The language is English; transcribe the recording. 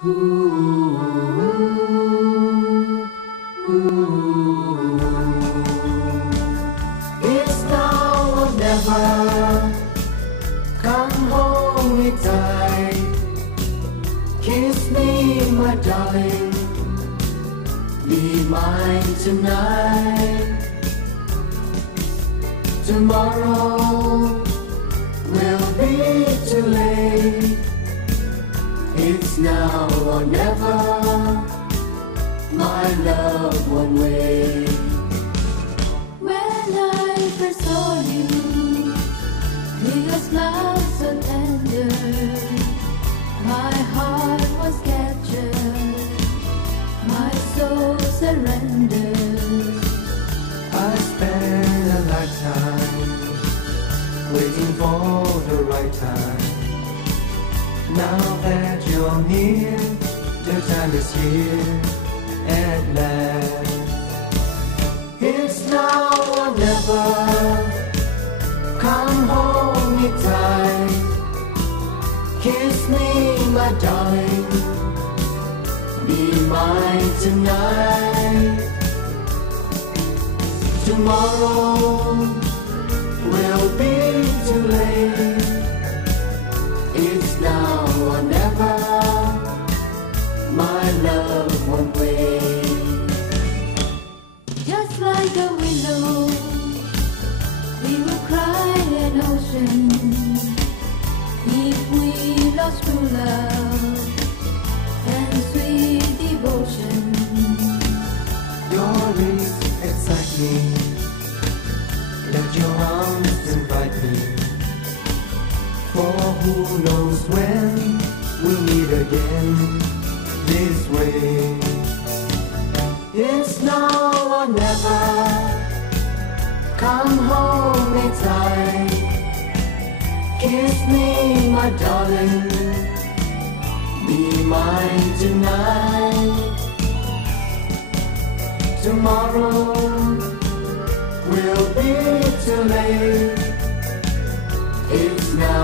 It's now or never. Come hold me tight. Kiss me, my darling. Be mine tonight. Tomorrow will be too late. It's now or never. My love won't wait. When I first saw you, your smile so tender, my heart was captured, my soul surrendered. I spent a lifetime waiting for the right time. Now that you're near, the time is here at last. It's now or never. Come hold me tight. Kiss me, my darling. Be mine tonight. Tomorrow will be too late. It's now or never. My love won't wait. Just like a willow, we will cry an ocean if we lost true love and sweet devotion. Your lips excite me. Let your arms invite me. For who knows when we'll meet again this way. It's now or never. Come hold me tight. Kiss me, my darling. Be mine tonight. Tomorrow will be too late. It's now